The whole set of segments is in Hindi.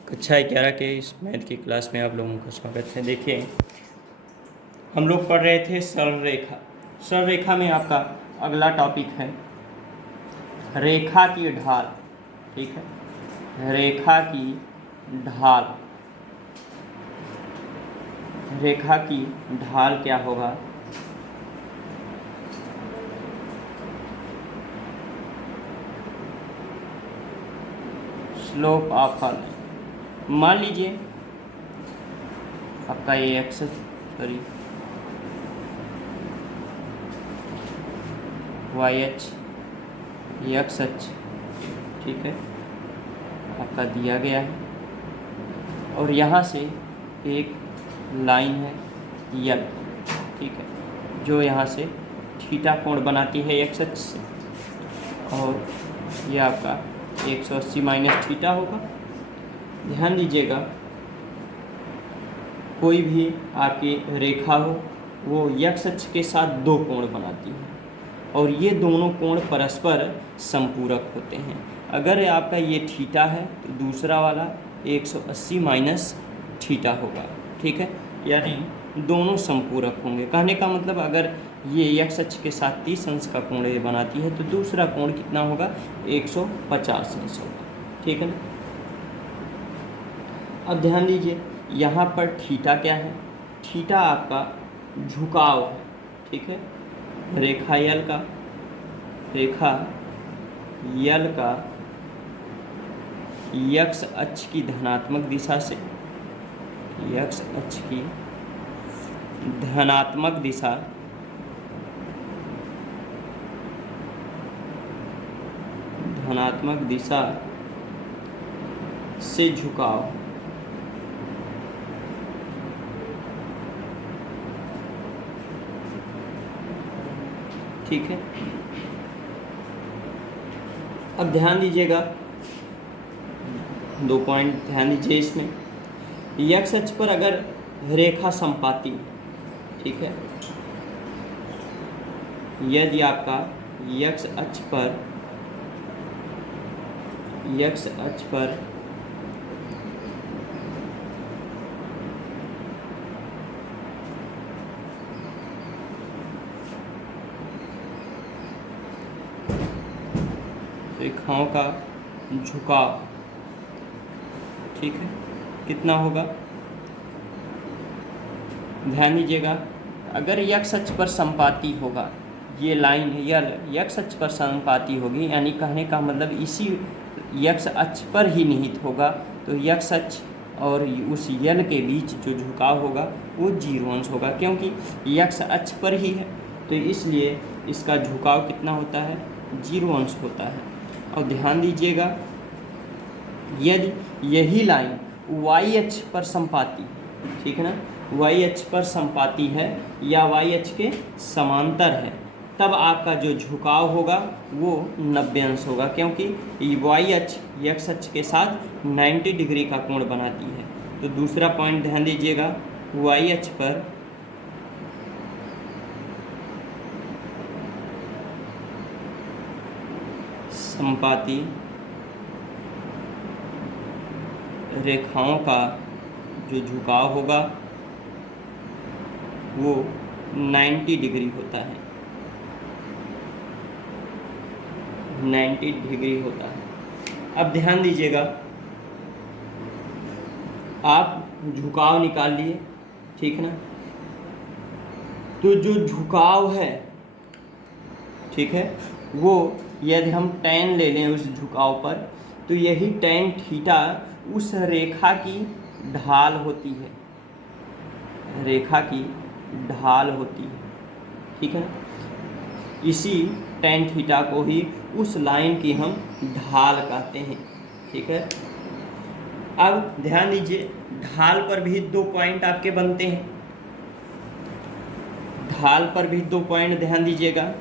कक्षा 11 के इस मैथ की क्लास में आप लोगों का स्वागत है। देखिए, हम लोग पढ़ रहे थे सरल रेखा। सरल रेखा में आपका अगला टॉपिक है रेखा की ढाल। ठीक है, रेखा की ढाल। रेखा की ढाल क्या होगा? Slope of a line. मान लीजिए आपका ये X Y H X H, ठीक है, आपका दिया गया है और यहाँ से एक लाइन है यल, ठीक है, जो यहाँ से थीटा कोण बनाती है एक्स एच से, और ये आपका 180 माइनस थीटा होगा। ध्यान दीजिएगा, कोई भी आपकी रेखा हो वो एक्स अक्ष के साथ दो कोण बनाती है और ये दोनों कोण परस्पर संपूरक होते हैं। अगर आपका ये थीटा है तो दूसरा वाला 180 माइनस थीटा होगा, ठीक है, यानी दोनों संपूरक होंगे। कहने का मतलब अगर ये एक्स अक्ष के साथ 30 अंश का कोण ये बनाती है तो दूसरा कोण कितना होगा? 150 अंश होगा, ठीक है ना। अब ध्यान दीजिए, यहाँ पर थीटा क्या है? थीटा आपका झुकाव है, ठीक है, रेखा यल का एक्स अक्ष की धनात्मक दिशा से, एक्स अक्ष की धनात्मक दिशा से झुकाव, ठीक है। अब ध्यान दीजिएगा, दो पॉइंट ध्यान दीजिए इसमें। एक्स अक्ष पर अगर रेखा संपाती, ठीक है, यदि आपका एक्स अक्ष पर रेखाओं का झुकाव, ठीक है, कितना होगा? ध्यान दीजिएगा, अगर एक्स अक्ष पर संपाती होगा, ये लाइन यल एक्स अक्ष पर संपाती होगी, यानी कहने का मतलब इसी एक्स अक्ष पर ही निहित होगा, तो एक्स अक्ष और उस यल के बीच जो झुकाव होगा वो 0 अंश होगा, क्योंकि एक्स अक्ष पर ही है तो इसलिए इसका झुकाव कितना होता है? 0 अंश होता है। और ध्यान दीजिएगा, यदि यही लाइन वाई अक्ष पर संपाती, ठीक है ना, वाई अक्ष पर संपाती है या वाई अक्ष के समांतर है, तब आपका जो झुकाव होगा वो 90 अंश होगा, क्योंकि वाई अक्ष एक्स अक्ष के साथ 90 डिग्री का कोण बनाती है। तो दूसरा पॉइंट ध्यान दीजिएगा, वाई अक्ष पर संपाती रेखाओं का जो झुकाव होगा वो 90 डिग्री होता है, 90 डिग्री होता है। अब ध्यान दीजिएगा, आप झुकाव निकाल लिए, ठीक है ना, तो जो झुकाव है, ठीक है, वो यदि हम tan ले लें उस झुकाव पर, तो यही tan थीटा उस रेखा की ढाल होती है, रेखा की ढाल होती है, ठीक है ना। इसी tan थीटा को ही उस लाइन की हम ढाल कहते हैं, ठीक है। अब ध्यान दीजिए, ढाल पर भी 2 पॉइंट आपके बनते हैं, ढाल पर भी 2 पॉइंट ध्यान दीजिएगा।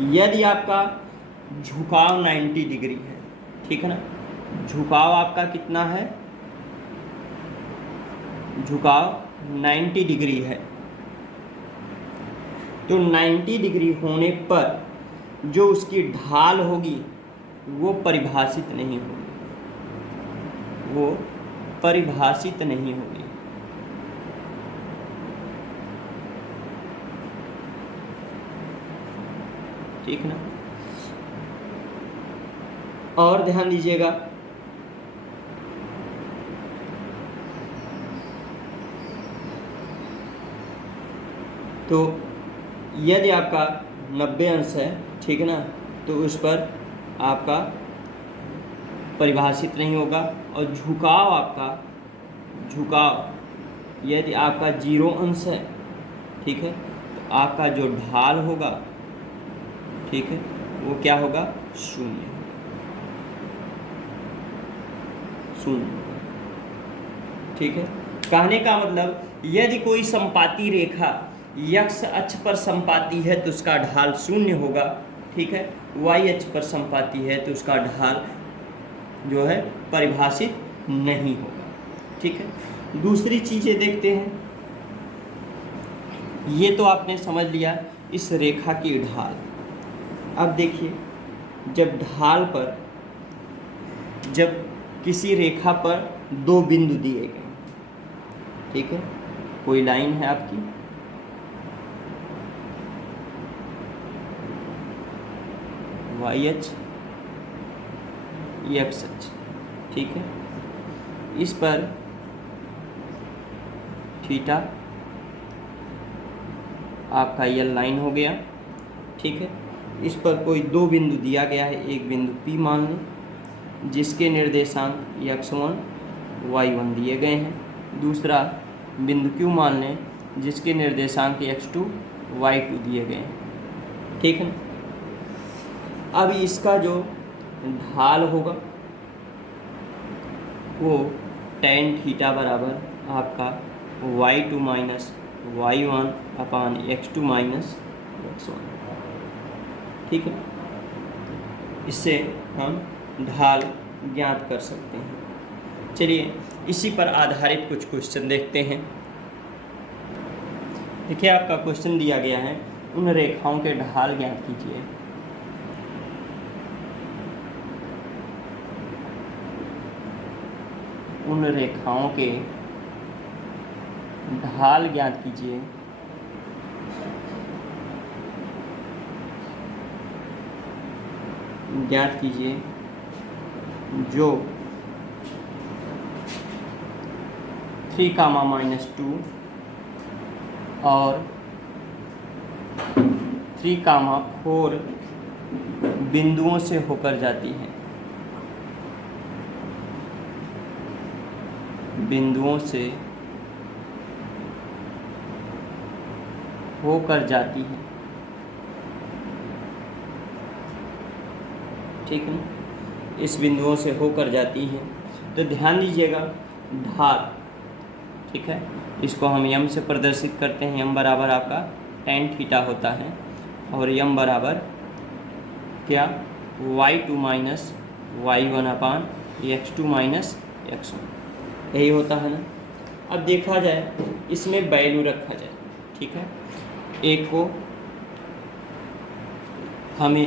यदि आपका झुकाव 90 डिग्री है, ठीक है ना, झुकाव आपका कितना है? झुकाव 90 डिग्री है, तो 90 डिग्री होने पर जो उसकी ढाल होगी वो परिभाषित नहीं होगी, वो परिभाषित नहीं होगी। ठीक ना। और ध्यान दीजिएगा, तो यदि आपका 90 अंश है, ठीक है ना, तो उस पर आपका परिभाषित नहीं होगा। और झुकाव यदि आपका 0 अंश है, ठीक है, तो आपका जो ढाल होगा, ठीक है, वो क्या होगा, शून्य। ठीक है। कहने का मतलब यदि कोई संपाती रेखा x अक्ष पर संपाती है तो उसका ढाल शून्य होगा। ठीक है। y अक्ष पर संपाती है तो उसका ढाल जो है परिभाषित नहीं होगा। ठीक है। दूसरी चीजें देखते हैं। ये तो आपने समझ लिया इस रेखा की ढाल। अब देखिए, जब किसी रेखा पर 2 बिंदु दिए गए, ठीक है, कोई लाइन है आपकी, y अक्ष, x अक्ष, ठीक है, इस पर थीटा आपका ये लाइन हो गया। ठीक है। इस पर कोई 2 बिंदु दिया गया है, एक बिंदु P मान लें जिसके निर्देशांक x1 y1 दिए गए हैं, दूसरा बिंदु Q मान लें जिसके निर्देशांक x2 y2 दिए गए हैं। ठीक है। अब इसका जो ढाल होगा वो tan थीटा बराबर आपका y2 माइनस y1 अपान x2 माइनस x1। ठीक है। इससे हम ढाल ज्ञात कर सकते हैं। चलिए इसी पर आधारित कुछ क्वेश्चन देखते हैं। देखिए, आपका क्वेश्चन दिया गया है, उन रेखाओं के ढाल ज्ञात कीजिए। उन रेखाओं के ढाल ज्ञात कीजिए जो 3, -2 और 3, 4 बिंदुओं से होकर जाती हैं। बिंदुओं से होकर जाती है। ठीक है। इस बिंदुओं से होकर जाती हैं। तो ध्यान दीजिएगा, ढाल, ठीक है, इसको हम यम से प्रदर्शित करते हैं। यम बराबर आपका tan थीटा होता है और यम बराबर क्या, y2 माइनस y1 अपान x2 माइनस x1, यही होता है ना। अब देखा जाए, इसमें वैल्यू रखा जाए। ठीक है। एक को हमें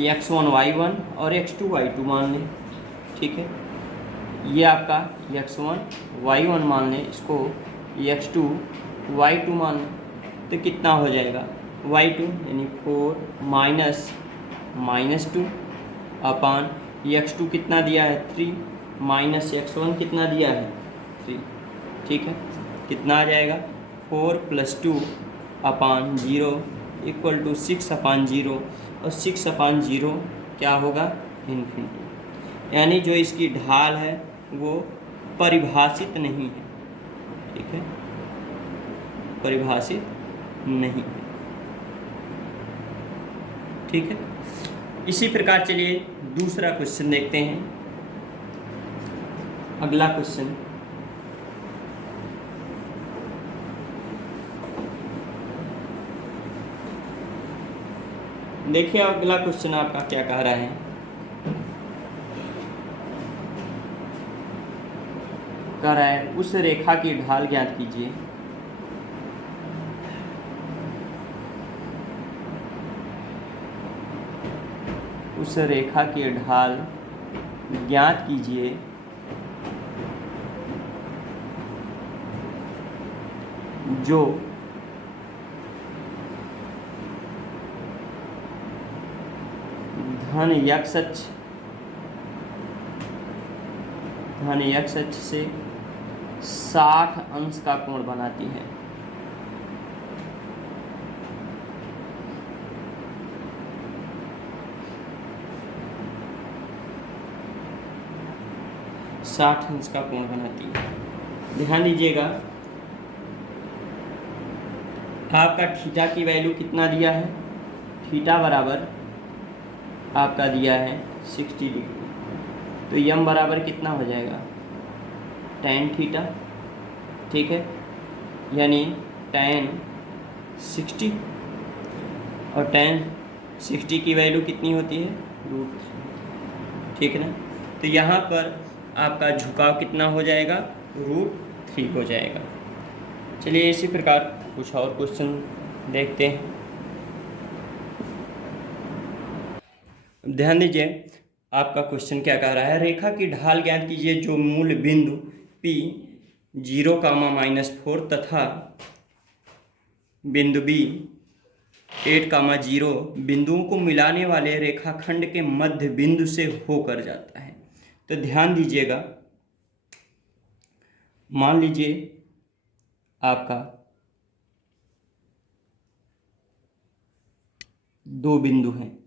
x1 y1 और x2 y2 मान लें। ठीक है। ये आपका x1 y1 मान लें, इसको x2 y2 मान लें, तो कितना हो जाएगा, y2 यानी 4 माइनस 2 अपान x2 कितना दिया है 3 माइनस x1 कितना दिया है 3। ठीक है। कितना आ जाएगा, 4 + 2 अपान 0 इक्वल टू 6 अपान 0, और 6 अपान 0 क्या होगा, इन्फिनिटी। यानी जो इसकी ढाल है वो परिभाषित नहीं है। ठीक है, परिभाषित नहीं है। ठीक है। इसी प्रकार चलिए दूसरा क्वेश्चन देखते हैं। अगला क्वेश्चन, देखिए अगला क्वेश्चन आपका क्या कह रहा है। कह रहा है उस रेखा की ढाल ज्ञात कीजिए। उस रेखा की ढाल ज्ञात कीजिए जो धन x अक्ष से 60 अंश का कोण बनाती है। साठ अंश का कोण बनाती है। ध्यान दीजिएगा, आपका थीटा की वैल्यू कितना दिया है? थीटा बराबर आपका दिया है 60 डिग्री, तो यम बराबर कितना हो जाएगा? tan थीटा, ठीक है, यानी tan 60, और tan 60 की वैल्यू कितनी होती है? √3, ठीक है ना। तो यहाँ पर आपका झुकाव कितना हो जाएगा? √3 हो जाएगा। चलिए इसी प्रकार कुछ और क्वेश्चन देखते हैं। ध्यान दीजिए, आपका क्वेश्चन क्या कह रहा है? रेखा की ढाल ज्ञात कीजिए जो मूल बिंदु P 0, तथा बिंदु B 8, 0 बिंदुओं को मिलाने वाले रेखाखंड के मध्य बिंदु से होकर जाता है। तो ध्यान दीजिएगा, मान लीजिए आपका दो बिंदु हैं,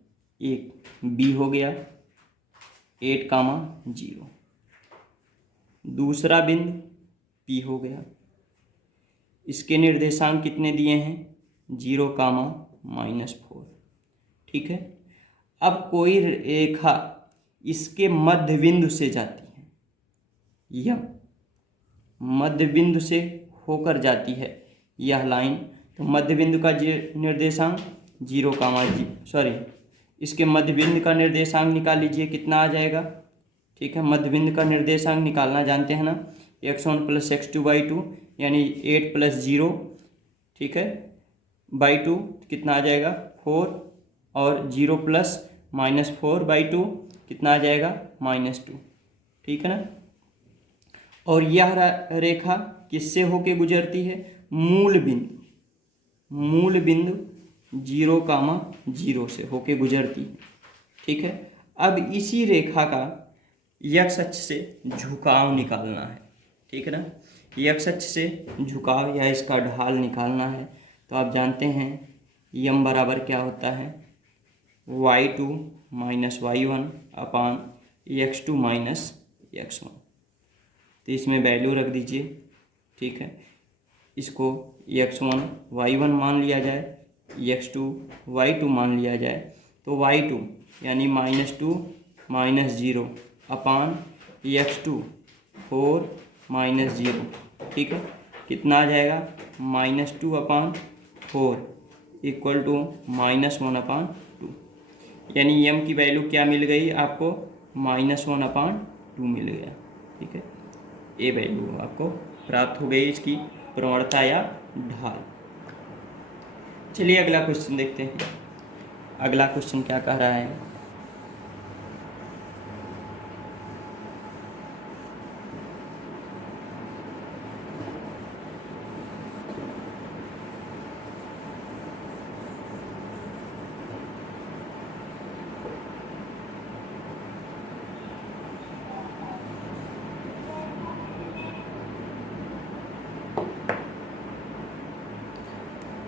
एक B हो गया 8, 0, दूसरा बिंदु P हो गया। इसके निर्देशांक कितने दिए हैं? 0, -4, ठीक है। अब कोई रेखा इसके मध्य बिंदु से जाती है, यह मध्य बिंदु से होकर जाती है यह लाइन, तो मध्य बिंदु का निर्देशांक 0, इसके मध्य बिंदु का निर्देशांक निकाल लीजिए, कितना आ जाएगा? ठीक है, मध्य बिंदु का निर्देशांक निकालना जानते हैं ना, x1 + x2/2 यानी 8 + 0, ठीक है, /2 कितना आ जाएगा? 4, और 0 + -4/2 कितना आ जाएगा? -2, ठीक है ना। और यह रेखा किससे होके गुजरती है? मूल बिंदु 0, 0 से होके गुजरती है, ठीक है। अब इसी रेखा का x अक्ष से झुकाव निकालना है, ठीक है ना। x अक्ष से झुकाव या इसका ढाल निकालना है, तो आप जानते हैं यम बराबर क्या होता है? y2 - y1 अपान x2 - x1। तो इसमें वैल्यू रख दीजिए, ठीक है। इसको x1 y1 मान लिया जाए, x2 y2 मान लिया जाए, तो y2 यानी -2 - 0 अपान x2 4 - 0, ठीक है। कितना आ जाएगा? -2 अपान 4 = -1/2, यानी m की वैल्यू क्या मिल गई आपको? -1/2 मिल गया, ठीक है। ये वैल्यू आपको प्राप्त हो गई इसकी प्रवणता या ढाल। चलिए अगला क्वेश्चन देखते हैं। अगला क्वेश्चन क्या कह रहा है?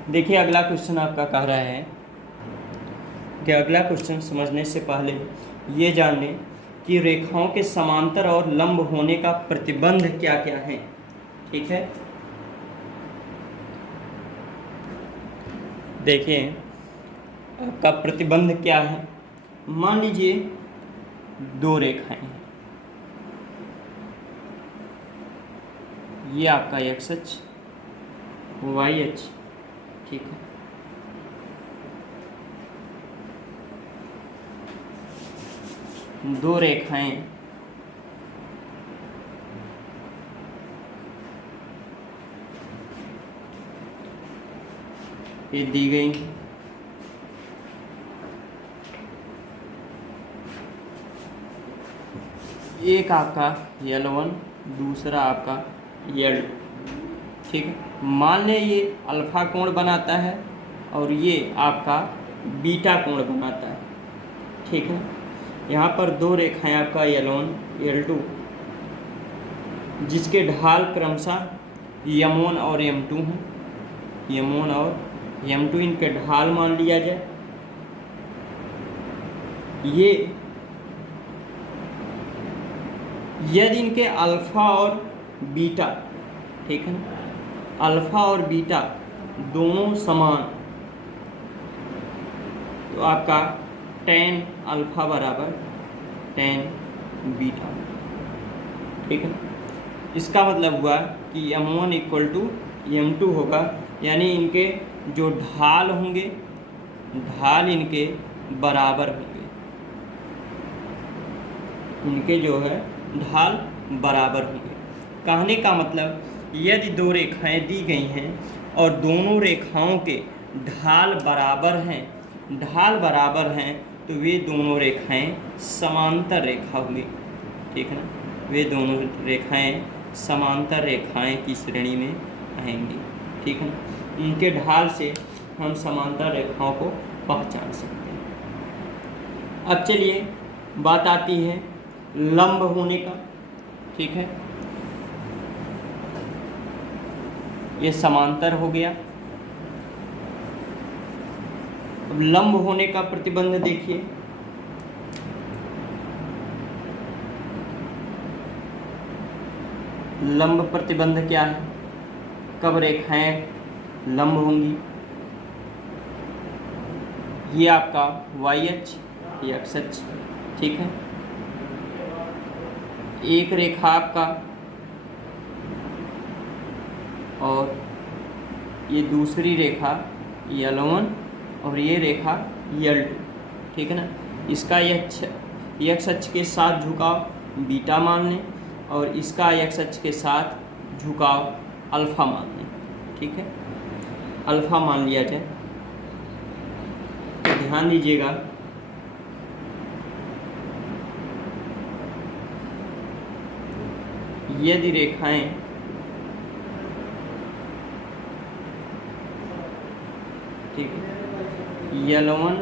देखिए अगला क्वेश्चन आपका कह रहा है कि अगला क्वेश्चन समझने से पहले ये जान लें कि रेखाओं के समांतर और लंब होने का प्रतिबंध क्या क्या है, ठीक है। देखिए आपका प्रतिबंध क्या है। मान लीजिए दो रेखाएं हैं, ये आपका x अक्ष, y अक्ष, ठीक है। दो रेखाएं ये दी गई, एक आपका L1, दूसरा आपका L2, ठीक है। मान लें ये अल्फ़ा कोण बनाता है और ये आपका बीटा कोण बनाता है, ठीक है। यहाँ पर दो रेखाएं आपका L1 L2 जिसके ढाल क्रमशः M1 और M2 हैं, M1 और M2 इनके ढाल मान लिया जाए। ये यदि इनके अल्फ़ा और बीटा, ठीक है ना, अल्फ़ा और बीटा दोनों समान, तो आपका tan अल्फ़ा बराबर tan बीटा, ठीक है। इसका मतलब हुआ कि M1 इक्वल टू M2 होगा, यानी इनके जो ढाल होंगे, ढाल इनके बराबर होंगे, इनके जो है ढाल बराबर होंगे। कहने का मतलब यदि दो रेखाएं दी गई हैं और दोनों रेखाओं के ढाल बराबर हैं, ढाल बराबर हैं, तो वे दोनों रेखाएं समांतर रेखा होंगी, ठीक है ना, वे दोनों रेखाएं समांतर रेखाएं की श्रेणी में आएंगी, ठीक है ना। उनके ढाल से हम समांतर रेखाओं को पहचान सकते हैं। अब चलिए बात आती है लंब होने का, ठीक है। ये समांतर हो गया। अब लंब होने का प्रतिबंध देखिए, लंब प्रतिबंध क्या है, कब रेखाएं लंब होंगी। ये आपका y अक्ष, ये x अक्ष, ठीक है। एक रेखा आपका और ये दूसरी रेखा L1 और ये रेखा L2, ठीक है ना। इसका x अक्ष के साथ झुकाव बीटा मान लें और इसका x अक्ष के साथ झुकाव अल्फ़ा मान लें, ठीक है, अल्फ़ा मान लिया जाए। तो ध्यान दीजिएगा, यदि रेखाएं ठीक है L1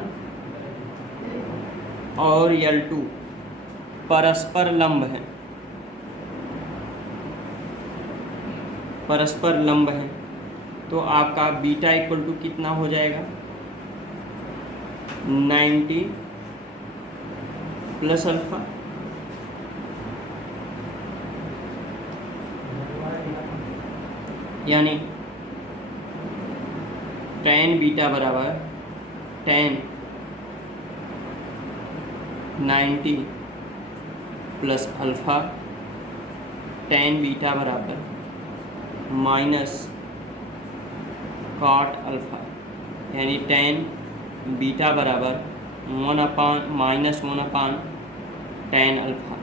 और L2 परस्पर लंब हैं, परस्पर लंब हैं, तो आपका बीटा इक्वल टू कितना हो जाएगा, 90 प्लस अल्फ़ा, यानी tan बीटा बराबर tan 90 plus alpha, tan beta बराबर माइनस cot अल्फ़ा, यानी tan बीटा बराबर 1/-1 tan अल्फ़ा,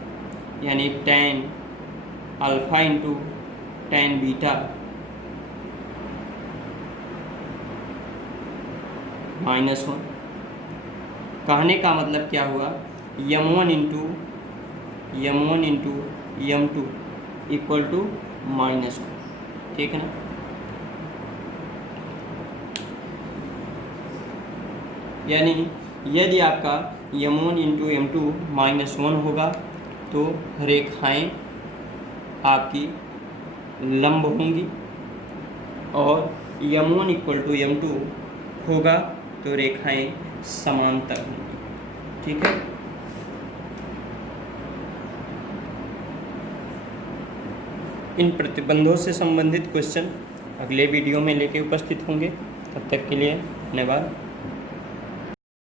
यानी tan alpha into tan beta -1। कहने का मतलब क्या हुआ, M1 into M2 equal to -1, ठीक है ना। यानी यदि आपका M1 इंटू M2 -1 होगा तो रेखाएं आपकी लंब होंगी, और M1 इक्वल टू M2 होगा तो रेखाएं समांतर होंगी, ठीक है। इन प्रतिबंधों से संबंधित क्वेश्चन अगले वीडियो में लेके उपस्थित होंगे। तब तक के लिए धन्यवाद।